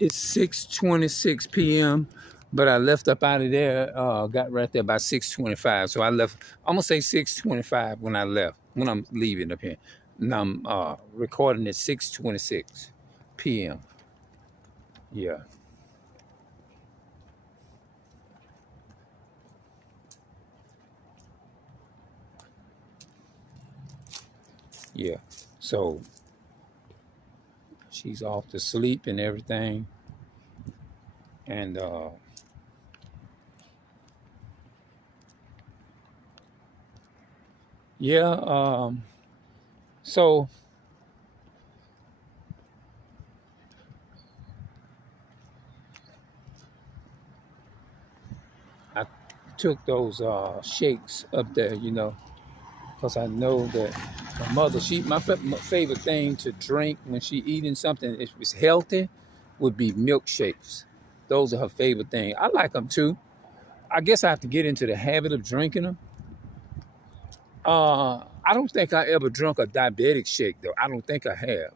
It's 6:26 p.m., but I left up out of there, got right there by 6:25. So I left, I'm gonna say 6:25 when I left, when I'm leaving up here. And I'm recording at 6:26 p.m. Yeah, yeah. So she's off to sleep and everything. And yeah, so I took those shakes up there, because I know that my mother, my favorite thing to drink when she eating something if it's healthy would be milkshakes. Those are her favorite thing. I like them too. I guess I have to get into the habit of drinking them. I don't think I ever drunk a diabetic shake though. I don't think I have.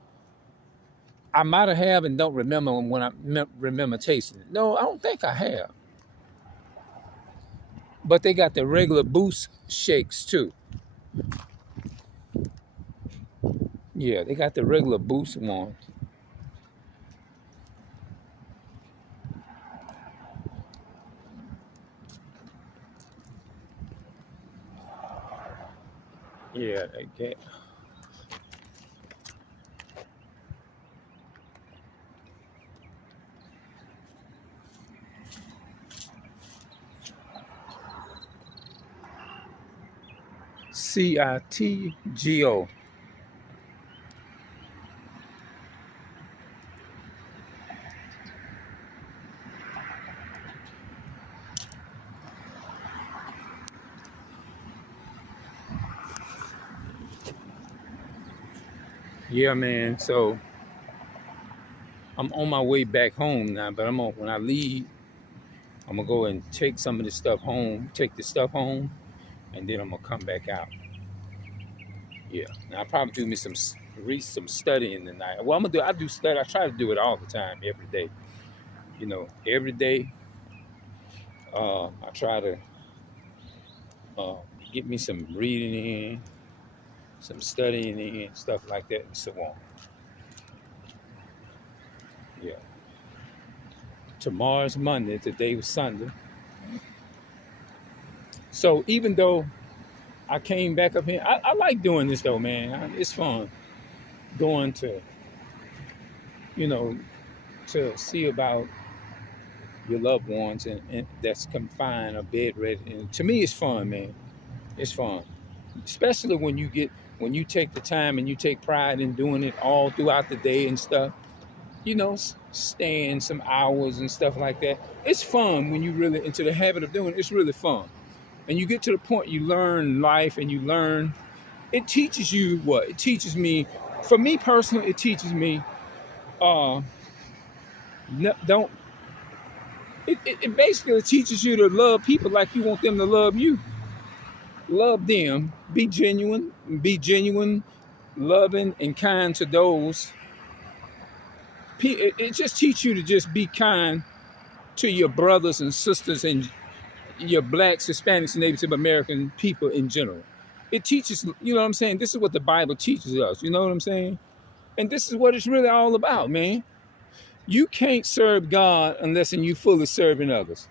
I might have and don't remember when I remember tasting it. No, I don't think I have. But they got the regular boost shakes too. Yeah, they got the regular boost ones. Yeah, they get. CITGO. Yeah, man. So I'm on my way back home now, but when I leave, I'm gonna go and take some of this stuff home, take the stuff home, and then I'm gonna come back out. Yeah. Now I'll probably do me read some studying tonight. Well, I do study. I try to do it all the time, every day. Every day. I try to uh, get me some reading in, some studying in, stuff like that, and so on. Yeah. Tomorrow's Monday. Today was Sunday. So even though I came back up here, I like doing this though, man. It's fun going you know, to see about your loved ones and that's confined or bedridden. And to me, it's fun, man. It's fun, especially when you take the time and you take pride in doing it all throughout the day and stuff. Staying some hours and stuff like that. It's fun when you really into the habit of doing it. It's really fun, and you get to the point you learn life and you learn. It teaches you what? It teaches me. For me personally, it teaches me. Uh, don't. It basically teaches you to love people like you want them to love you. Love them. Be genuine. Be genuine, loving and kind to those. It just teaches you to just be kind to your brothers and sisters and your blacks, Hispanics, and Native American people in general. It teaches, you know what I'm saying? This is what the Bible teaches us, you know what I'm saying? And this is what it's really all about, man. You can't serve God unless you fully serving others.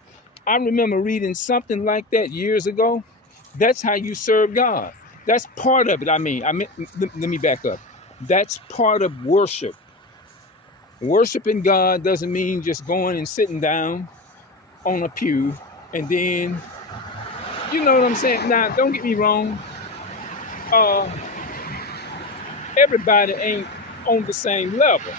I remember reading something like that years ago. That's how you serve God. That's part of it. I mean, let me back up. That's part of worship. Worshiping God doesn't mean just going and sitting down on a pew and then, you know what I'm saying? Now, don't get me wrong. Uh, Everybody ain't on the same level.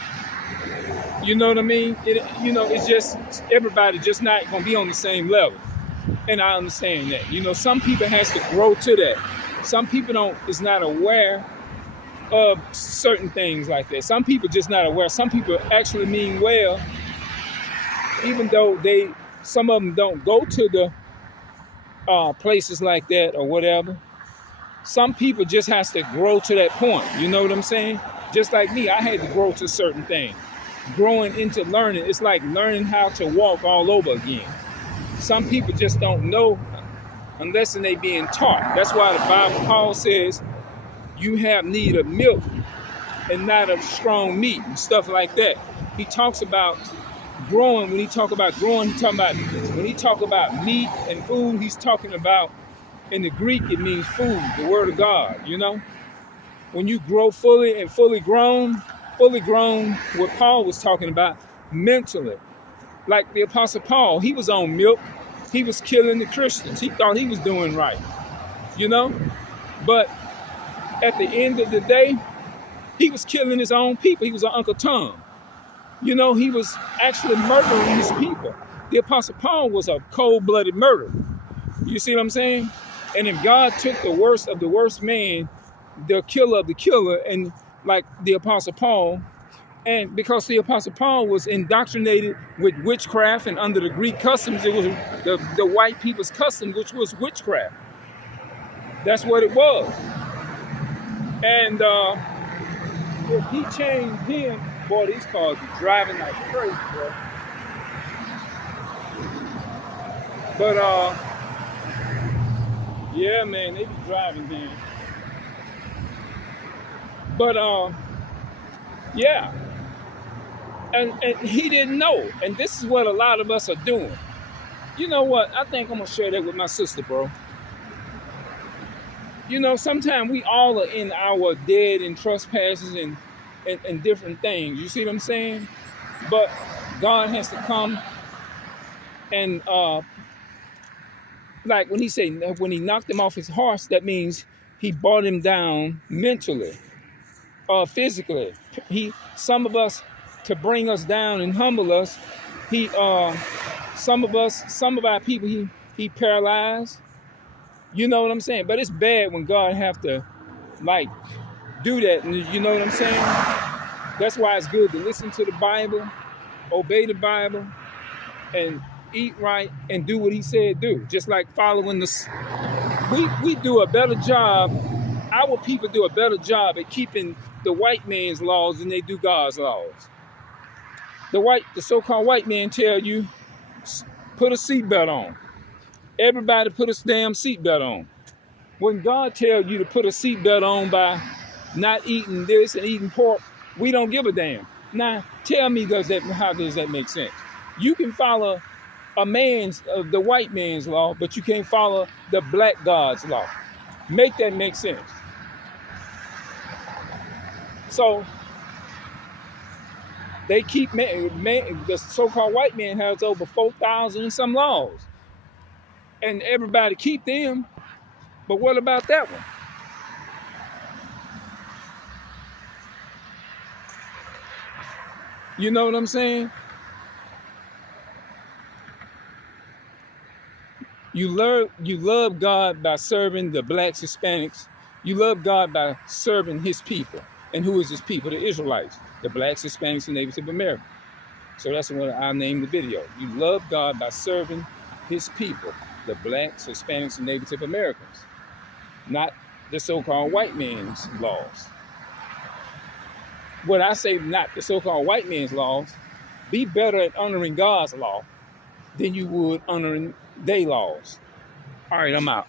You know what I mean? It's just everybody just not gonna be on the same level, and I understand that. Some people has to grow to that. Some people is not aware of certain things like that. Some people just not aware. Some people actually mean well, even though some of them don't go to the places like that or whatever. Some people just has to grow to that point. You know what I'm saying? Just like me, I had to grow to certain things. growing into learning. It's like learning how to walk all over again. Some people just don't know unless they being taught. That's why the Bible, Paul says, you have need of milk and not of strong meat and stuff like that. He talks about growing. When he talk about growing, when he talk about meat and food, he's talking about, in the Greek, it means food, the word of God, you know? When you grow fully and fully grown, what Paul was talking about mentally. Like the Apostle Paul, he was on milk. He was killing the Christians. He thought he was doing right, you know? But at the end of the day, he was killing his own people. He was an Uncle Tom. You know, he was actually murdering his people. The Apostle Paul was a cold-blooded murderer. You see what I'm saying? And if God took the worst of the worst man, the killer of the killer, and like the Apostle Paul, and because the Apostle Paul was indoctrinated with witchcraft and under the Greek customs, it was the white people's custom, which was witchcraft. That's what it was. And if he changed him, boy, these cars be driving like crazy, bro. But yeah, man, they be driving, man. But yeah. And he didn't know. And this is what a lot of us are doing. You know what? I think I'm gonna share that with my sister, bro. You know, sometimes we all are in our dead and trespasses and different things. You see what I'm saying? But God has to come and like when he knocked him off his horse, that means he brought him down mentally, physically. Some of us, to bring us down and humble us, some of our people, he paralyzed. You know what I'm saying? But it's bad when God have to like do that. You know what I'm saying? That's why it's good to listen to the Bible, obey the Bible, and eat right and do what he said do. Just like following we do a better job. Our people do a better job at keeping the white man's laws than they do God's laws. The so-called white man tell you, put a seatbelt on. Everybody put a damn seatbelt on. When God tells you to put a seatbelt on by not eating this and eating pork, we don't give a damn. Now, tell me, how does that make sense? You can follow the white man's law, but you can't follow the black God's law. Make that make sense. So, they keep, the so-called white man has over 4,000 and some laws. And everybody keep them. But what about that one? You know what I'm saying? You love God by serving the blacks, Hispanics. You love God by serving his people. And who is his people? The Israelites, the blacks, Hispanics, and Native Americans. So that's what I named the video. You love God by serving his people, the blacks, Hispanics, and Native Americans, not the so-called white man's laws. When I say not the so-called white man's laws, be better at honoring God's law than you would honoring their laws. All right, I'm out.